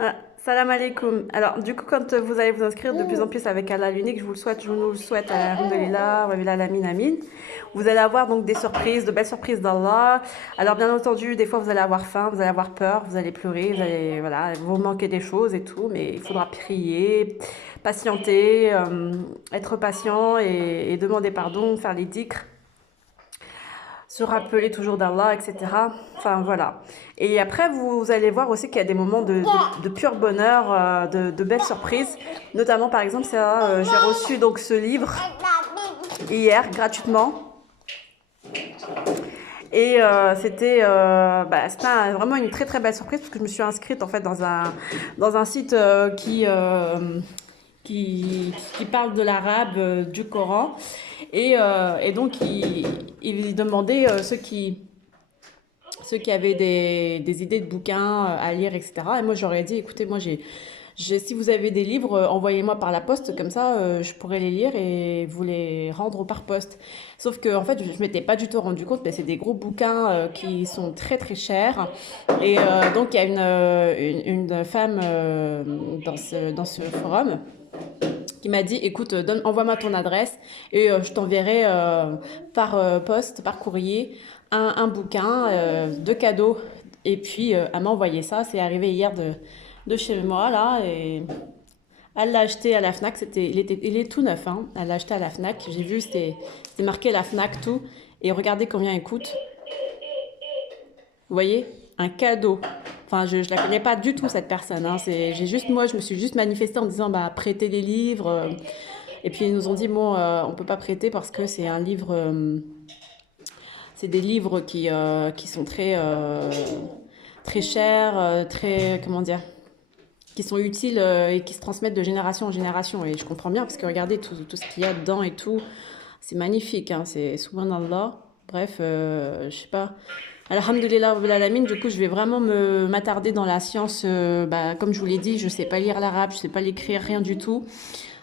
Ah, salam alaikum. Alors, du coup, quand vous allez vous inscrire de plus en plus avec Allah l'unique, je vous le souhaite, je nous le souhaite, alhamdulillah, wa bilal amin, amin. Vous allez avoir donc des surprises, de belles surprises d'Allah. Alors, bien entendu, des fois, vous allez avoir faim, vous allez avoir peur, vous allez pleurer, vous allez, voilà, vous manquer des choses et tout, mais il faudra prier, patienter, être patient et demander pardon, faire les dhikrs, se rappeler toujours d'Allah, etc. Enfin voilà. Et après, vous allez voir aussi qu'il y a des moments de pur bonheur, de belles surprises. Notamment, par exemple, ça, j'ai reçu donc ce livre hier gratuitement. Et c'était vraiment une très très belle surprise parce que je me suis inscrite en fait dans un site qui parle de l'arabe, du Coran. Et donc, il demandait ceux qui avaient des idées de bouquins à lire, etc. Et moi, j'aurais dit, écoutez, si vous avez des livres, envoyez-moi par la poste, comme ça, je pourrais les lire et vous les rendre par poste. Sauf que, en fait, je m'étais pas du tout rendu compte, mais c'est des gros bouquins qui sont très très chers. Et donc, il y a une femme dans ce forum qui m'a dit, écoute, envoie-moi ton adresse et je t'enverrai par poste, par courrier, un bouquin de cadeau. Et puis, elle m'a envoyé ça. C'est arrivé hier de chez moi, là. Et elle l'a acheté à la Fnac. Il est tout neuf, hein. Elle l'a acheté à la Fnac. J'ai vu, c'était marqué la Fnac, tout. Et regardez combien il coûte. Vous voyez? Un cadeau. Enfin, je ne la connais pas du tout, cette personne, hein. Moi, je me suis juste manifestée en disant, bah, prêtez les livres. Et puis ils nous ont dit, bon, on peut pas prêter parce que c'est un livre, c'est des livres qui sont très chers, très, comment dire, qui sont utiles et qui se transmettent de génération en génération. Et je comprends bien parce que regardez tout ce qu'il y a dedans et tout, c'est magnifique, hein, c'est subhanallah. Bref, je sais pas. Alhamdulillah rabbil alamin, du coup, je vais vraiment m'attarder dans la science. Comme je vous l'ai dit, je sais pas lire l'arabe, je sais pas l'écrire, rien du tout.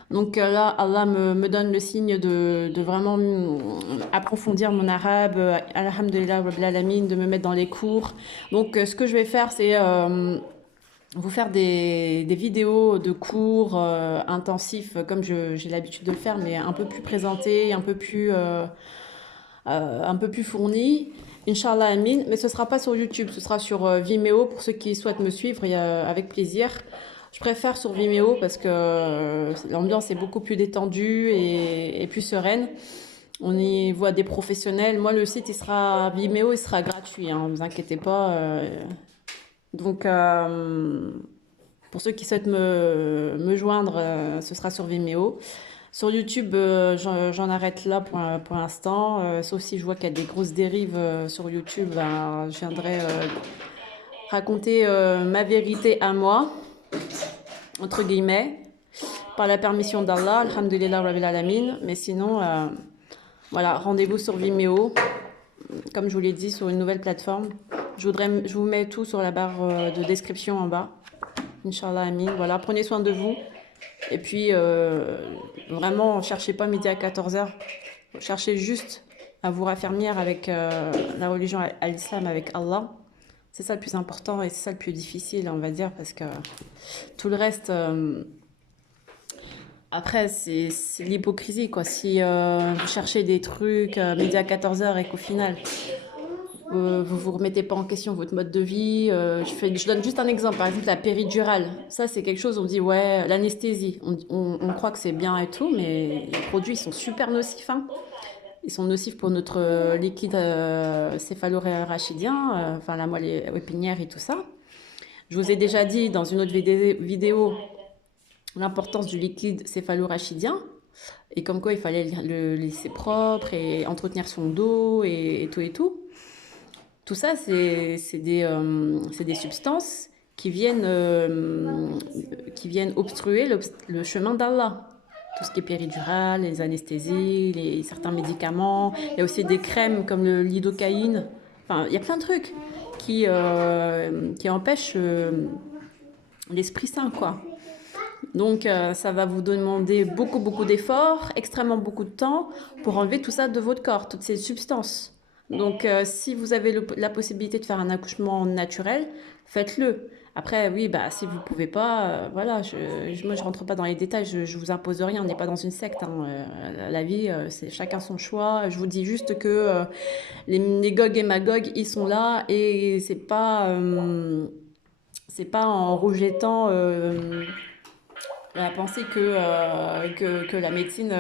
Donc là, Allah me donne le signe de vraiment approfondir mon arabe, alhamdulillah, rabbil alamin, de me mettre dans les cours. Donc ce que je vais faire, c'est vous faire des vidéos de cours intensifs, comme j'ai l'habitude de le faire, mais un peu plus présentés, un peu plus fournis. Inch'Allah, amin. Mais ce sera pas sur YouTube, ce sera sur Vimeo pour ceux qui souhaitent me suivre avec plaisir. Je préfère sur Vimeo parce que l'ambiance est beaucoup plus détendue et plus sereine. On y voit des professionnels. Moi, le site, Vimeo, il sera gratuit, hein, ne vous inquiétez pas. Donc, pour ceux qui souhaitent me joindre, ce sera sur Vimeo. Sur YouTube, j'en arrête là pour l'instant. Sauf si je vois qu'il y a des grosses dérives sur YouTube, ben, je viendrai raconter ma vérité à moi, entre guillemets, par la permission d'Allah, alhamdulillah rabbil alamin. Mais sinon, voilà, rendez-vous sur Vimeo, comme je vous l'ai dit, sur une nouvelle plateforme. Je vous mets tout sur la barre de description en bas. Inch'Allah, amin. Voilà, prenez soin de vous. Et puis, vraiment, cherchez pas midi à 14h. Cherchez juste à vous raffermir avec la religion à l'islam, avec Allah. C'est ça le plus important et c'est ça le plus difficile, on va dire, parce que tout le reste, après, c'est l'hypocrisie, quoi. Si vous cherchez des trucs midi à 14h et qu'au final, vous vous remettez pas en question votre mode de vie. Je donne juste un exemple, par exemple la péridurale. Ça, c'est quelque chose, on dit, ouais, l'anesthésie. On croit que c'est bien et tout, mais les produits sont super nocifs, hein. Ils sont nocifs pour notre liquide céphalo-rachidien, enfin la moelle épinière et tout ça. Je vous ai déjà dit dans une autre vidéo l'importance du liquide céphalo-rachidien et comme quoi il fallait le laisser propre et entretenir son dos et tout et tout. Tout ça, c'est des substances qui viennent obstruer le chemin d'Allah. Tout ce qui est péridurale, les anesthésies, certains médicaments. Il y a aussi des crèmes comme le lidocaïne. Enfin, il y a plein de trucs qui empêchent l'Esprit Saint, quoi. Donc, ça va vous demander beaucoup d'efforts, extrêmement beaucoup de temps pour enlever tout ça de votre corps, toutes ces substances. Donc, si vous avez la possibilité de faire un accouchement naturel, faites-le. Après, oui, bah, si vous pouvez pas, voilà, moi je rentre pas dans les détails, je vous impose rien, on n'est pas dans une secte, hein, la vie, c'est chacun son choix. Je vous dis juste que les Gog et Magog, ils sont là et c'est pas en rejetant la pensée que la médecine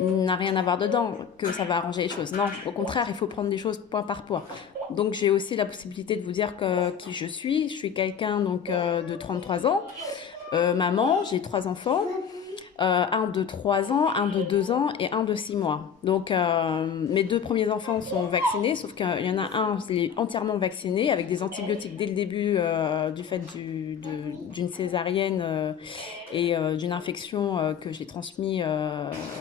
n'a rien à voir dedans, que ça va arranger les choses. Non, au contraire, il faut prendre les choses point par point. Donc j'ai aussi la possibilité de vous dire qui je suis. Je suis quelqu'un donc de 33 ans, maman, j'ai trois enfants. Un de 3 ans, un de 2 ans et un de 6 mois. Donc, mes deux premiers enfants sont vaccinés, sauf qu'il y en a un, il est entièrement vacciné avec des antibiotiques dès le début du fait d'une césarienne et d'une infection que j'ai transmise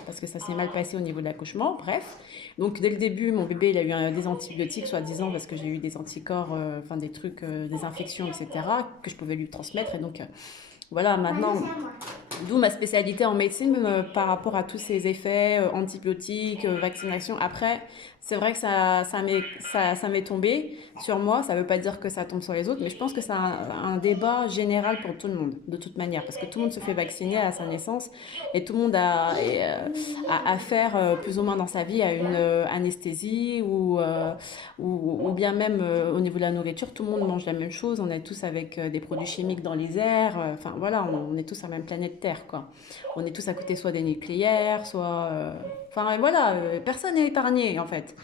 parce que ça s'est mal passé au niveau de l'accouchement. Bref, donc dès le début, mon bébé il a eu des antibiotiques, soi-disant parce que j'ai eu des anticorps, enfin des trucs, des infections, etc., que je pouvais lui transmettre. Et donc, voilà, maintenant, d'où ma spécialité en médecine par rapport à tous ces effets antibiotiques, vaccination. Après, c'est vrai que ça m'est tombé sur moi. Ça ne veut pas dire que ça tombe sur les autres, mais je pense que c'est un débat général pour tout le monde, de toute manière, parce que tout le monde se fait vacciner à sa naissance et tout le monde a affaire plus ou moins dans sa vie à une anesthésie ou bien même au niveau de la nourriture, tout le monde mange la même chose. On est tous avec des produits chimiques dans les airs. Enfin voilà, on est tous sur la même planète Terre, quoi. On est tous à côté soit des nucléaires, soit... Enfin voilà, personne n'est épargné en fait.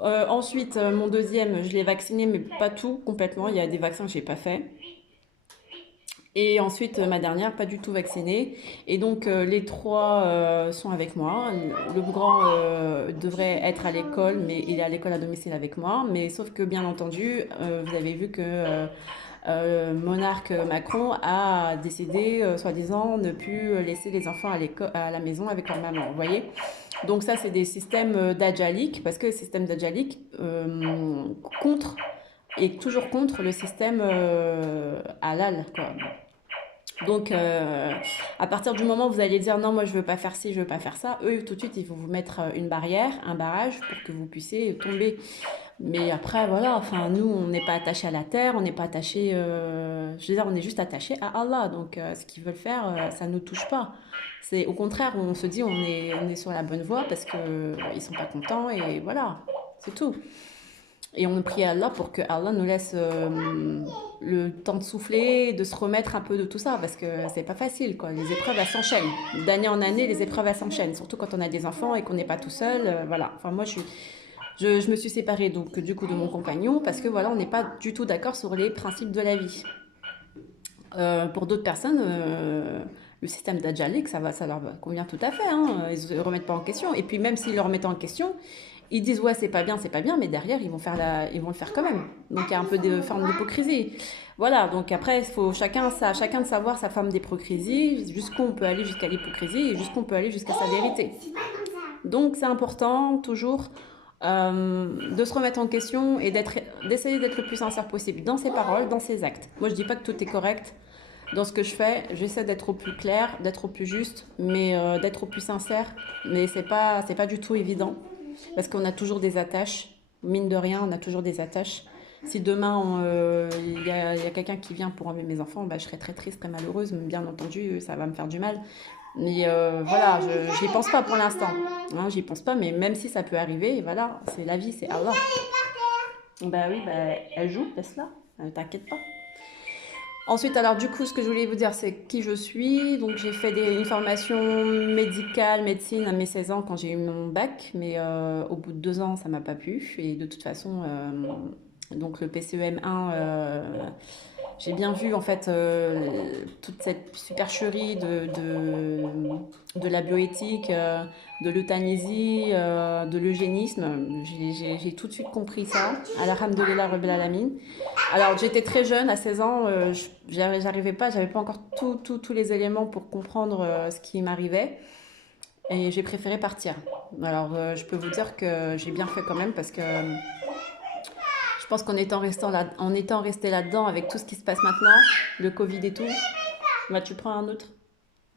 Ensuite, mon deuxième, je l'ai vacciné, mais pas tout complètement. Il y a des vaccins que j'ai pas fait. Et ensuite, ma dernière, pas du tout vaccinée. Et donc, les trois sont avec moi. Le grand devrait être à l'école, mais il est à l'école à domicile avec moi. Mais sauf que, bien entendu, vous avez vu que monarque Macron a décidé, soi-disant, ne plus laisser les enfants à la maison avec leur maman. Vous voyez? Donc ça, c'est des systèmes d'Adjalik, parce que le système d'Adjalik contre, est toujours contre le système halal, quoi. Donc, à partir du moment où vous allez dire non, moi je veux pas faire ci, je veux pas faire ça, eux tout de suite ils vont vous mettre une barrière, un barrage pour que vous puissiez tomber. Mais après, voilà, enfin, nous on n'est pas attaché à la terre, on n'est pas attaché, je veux dire, on est juste attaché à Allah. Donc, ce qu'ils veulent faire, ça nous touche pas. C'est au contraire, on se dit on est sur la bonne voie parce que ils sont pas contents et voilà, c'est tout. Et on prie à Allah pour que Allah nous laisse le temps de souffler, de se remettre un peu de tout ça, parce que c'est pas facile, quoi. Les épreuves, elles s'enchaînent. D'année en année, les épreuves, elles s'enchaînent. Surtout quand on a des enfants et qu'on n'est pas tout seul. Voilà. Enfin, moi, je me suis séparée donc du coup de mon compagnon parce que voilà, on n'est pas du tout d'accord sur les principes de la vie. Pour d'autres personnes, le système d'Adjalik, ça leur convient tout à fait. Hein. Ils ne le remettent pas en question. Et puis même s'ils le remettent en question, ils disent ouais c'est pas bien, mais derrière ils vont le faire quand même. Donc il y a un peu de forme d'hypocrisie. Voilà, donc après il faut chacun de savoir sa forme d'hypocrisie, jusqu'où on peut aller jusqu'à l'hypocrisie et jusqu'où on peut aller jusqu'à sa vérité. Donc c'est important toujours de se remettre en question et d'essayer d'être le plus sincère possible dans ses paroles, dans ses actes. Moi je dis pas que tout est correct. Dans ce que je fais, j'essaie d'être au plus clair, d'être au plus juste, mais d'être au plus sincère. Mais c'est pas du tout évident. Parce qu'on a toujours des attaches. Mine de rien, on a toujours des attaches. Si demain, il y a quelqu'un qui vient pour emmener mes enfants, bah, je serais très triste, très malheureuse. Mais bien entendu, ça va me faire du mal. Mais voilà, je n'y pense pas pour l'instant. Hein, j'y pense pas, mais même si ça peut arriver, voilà, c'est la vie, c'est Allah. Bah oui, bah, elle joue, laisse-la. T'inquiète pas. Ensuite, alors du coup, ce que je voulais vous dire, c'est qui je suis. Donc, j'ai fait une formation médicale, médecine à mes 16 ans quand j'ai eu mon bac, mais au bout de 2 ans, ça m'a pas plu. Et de toute façon, donc le PCEM1, j'ai bien vu en fait toute cette supercherie de la bioéthique, de l'euthanasie, de l'eugénisme. J'ai tout de suite compris ça. Alhamdoulilah Rabbil Alamin. Alors j'étais très jeune, à 16 ans, j'avais pas encore tous les éléments pour comprendre ce qui m'arrivait. Et j'ai préféré partir. Alors je peux vous dire que j'ai bien fait quand même parce que je pense en étant resté là-dedans avec tout ce qui se passe maintenant, le Covid et tout, bah, tu prends un autre.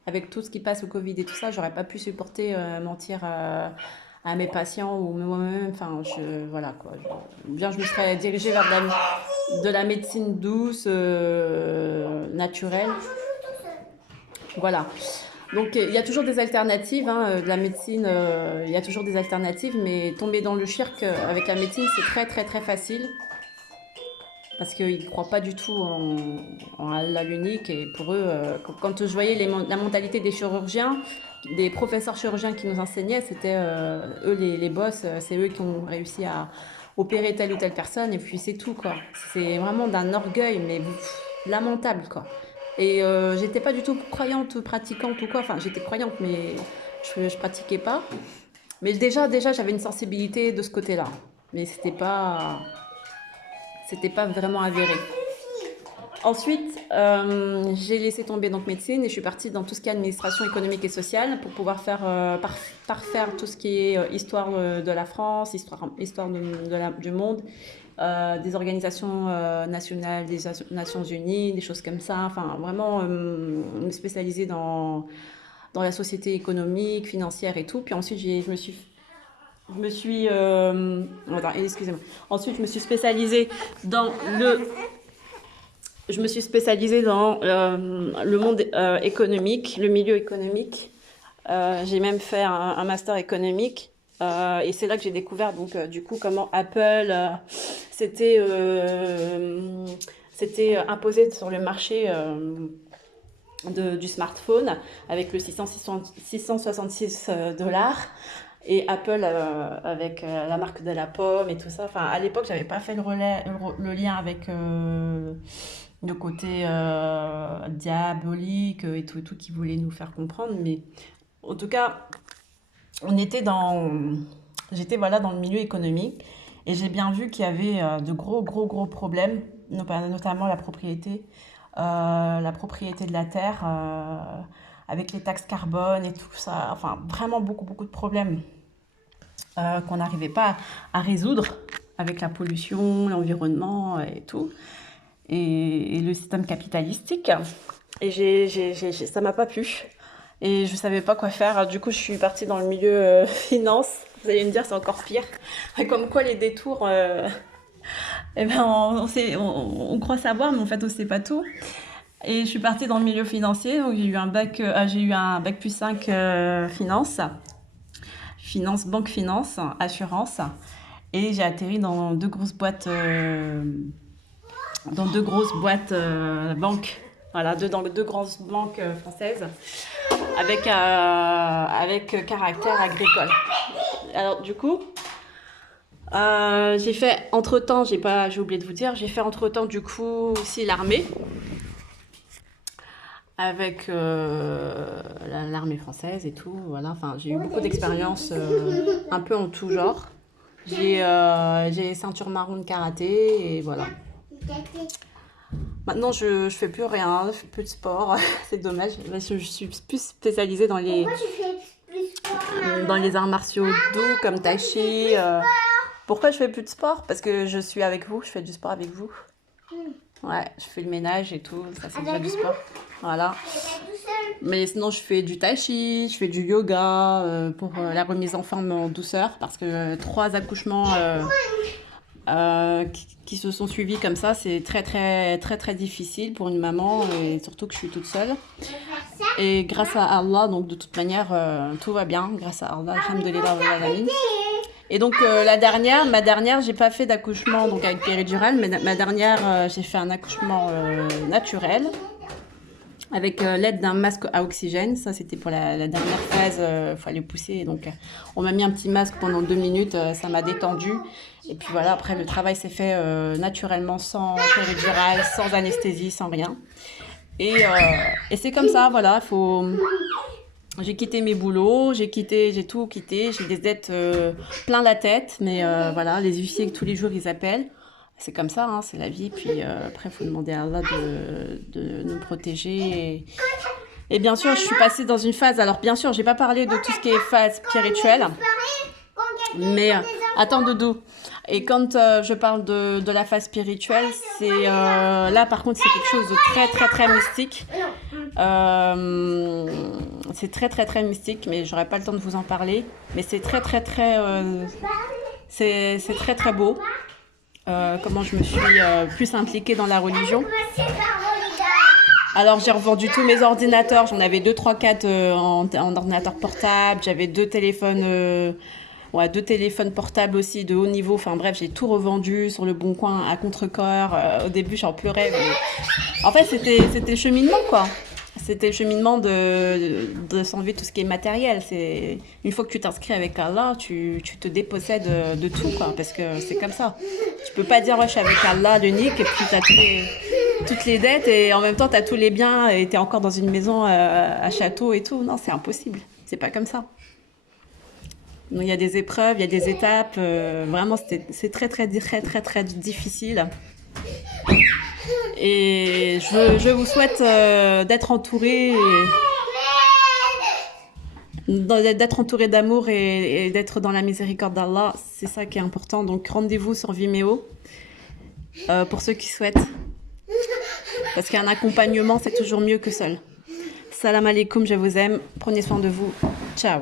Avec tout ce qui passe au Covid et tout ça, j'aurais pas pu supporter mentir à mes patients ou moi-même. Enfin, voilà quoi. Bien, je me serais dirigée vers de la médecine douce, naturelle. Voilà. Donc, il y a toujours des alternatives, hein, de la médecine, il y a toujours des alternatives, mais tomber dans le shirk avec la médecine, c'est très, très, très facile. Parce qu'ils ne croient pas du tout en Allah l'unique. Et pour eux, quand je voyais la mentalité des chirurgiens, des professeurs chirurgiens qui nous enseignaient, c'était eux les boss, c'est eux qui ont réussi à opérer telle ou telle personne, et puis c'est tout, quoi. C'est vraiment d'un orgueil, mais lamentable, quoi. Et j'étais pas du tout croyante ou pratiquante ou quoi. Enfin, j'étais croyante, mais je pratiquais pas. Mais déjà, j'avais une sensibilité de ce côté-là. Mais c'était pas vraiment avéré. Ensuite, j'ai laissé tomber donc médecine et je suis partie dans tout ce qui est administration économique et sociale pour pouvoir faire parfaire tout ce qui est histoire de la France, histoire du monde, des organisations nationales, des Nations Unies, des choses comme ça. Enfin, vraiment me spécialiser dans la société économique, financière et tout. Puis ensuite, attends, excusez-moi. Ensuite, je me suis spécialisée dans le monde économique, le milieu économique. J'ai même fait un master économique. Et c'est là que j'ai découvert donc du coup comment Apple s'était imposé sur le marché du smartphone avec le 666 $. Et Apple avec la marque de la pomme et tout ça. Enfin, à l'époque, j'avais pas fait le lien avec le côté diabolique et tout qui voulait nous faire comprendre. Mais en tout cas, j'étais voilà dans le milieu économique et j'ai bien vu qu'il y avait de gros problèmes, notamment la propriété de la terre, avec les taxes carbone et tout ça. Enfin, vraiment beaucoup de problèmes qu'on n'arrivait pas à résoudre avec la pollution, l'environnement et tout, et le système capitalistique. Et ça m'a pas plu. Et je savais pas quoi faire. Du coup, je suis partie dans le milieu finance. Vous allez me dire, c'est encore pire. Comme quoi, les détours, eh ben, on croit savoir, mais en fait, on sait pas tout. Et je suis partie dans le milieu financier. Donc, j'ai eu un bac plus 5 banque finance, assurance. Et j'ai atterri dans deux grosses boîtes, banques. Voilà, dans deux grosses banques françaises avec caractère agricole. Alors du coup, j'ai fait entre-temps, j'ai oublié de vous dire, j'ai fait entre-temps du coup aussi l'armée avec l'armée française et tout. Voilà, enfin j'ai eu beaucoup d'expériences un peu en tout genre. J'ai ceinture marron de karaté et voilà. Maintenant, je fais plus rien, je fais plus de sport. C'est dommage. Là, je suis plus spécialisée dans les arts martiaux doux comme tai chi. Pourquoi je fais plus de sport? Parce que je suis avec vous, je fais du sport avec vous. Ouais, je fais le ménage et tout, ça c'est déjà du sport. Voilà. Mais sinon, je fais du tai chi, je fais du yoga pour la remise en forme en douceur parce que 3 accouchements qui se sont suivis comme ça, c'est très difficile pour une maman et surtout que je suis toute seule. Et grâce à Allah, donc de toute manière, tout va bien grâce à Allah, alhamdoulilah wa alamin. Et donc ma dernière, j'ai pas fait d'accouchement donc avec péridurale, mais ma dernière, j'ai fait un accouchement naturel avec l'aide d'un masque à oxygène. Ça, c'était pour la dernière phase, fallait pousser. Donc, on m'a mis un petit masque pendant 2 minutes, ça m'a détendu. Et puis voilà, après, le travail s'est fait naturellement, sans péridurale, sans anesthésie, sans rien. Et c'est comme ça, voilà, j'ai quitté mes boulots, j'ai tout quitté, j'ai des dettes plein la tête, mais voilà, les huissiers tous les jours ils appellent. C'est comme ça, hein, c'est la vie. Puis après, il faut demander à Allah de nous protéger. Et bien sûr, je suis passée dans une phase. Alors, bien sûr, j'ai pas parlé de tout ce qui est phase spirituelle. Mais Attends, Doudou. Et quand je parle de la phase spirituelle, c'est là par contre c'est quelque chose de très très très mystique. C'est très très très mystique, mais j'aurais pas le temps de vous en parler. Mais c'est très très très c'est très très beau. Comment je me suis plus impliquée dans la religion. Alors j'ai revendu tous mes ordinateurs, j'en avais 2, 3, 4 en ordinateur portable, j'avais deux téléphones, ouais, deux téléphones portables aussi de haut niveau, enfin bref, j'ai tout revendu sur le bon coin à contre-cœur. Au début j'en pleurais, mais en fait c'était le cheminement quoi. C'était le cheminement de s'enlever tout ce qui est matériel. C'est une fois que tu t'inscris avec Allah, tu te dépossèdes de tout quoi, parce que c'est comme ça. Tu peux pas dire ouais, je suis avec Allah, l'unique, et puis tu as toutes les dettes et en même temps tu as tous les biens et tu es encore dans une maison à château et tout. Non, c'est impossible. C'est pas comme ça. Donc, il y a des épreuves, il y a des étapes. Vraiment, c'est très, très, très, très, très difficile. Et je vous souhaite d'être entouré, d'être entouré d'amour et d'être dans la miséricorde d'Allah. C'est ça qui est important. Donc rendez-vous sur Vimeo pour ceux qui souhaitent. Parce qu'un accompagnement, c'est toujours mieux que seul. Salam alaikum, je vous aime. Prenez soin de vous. Ciao.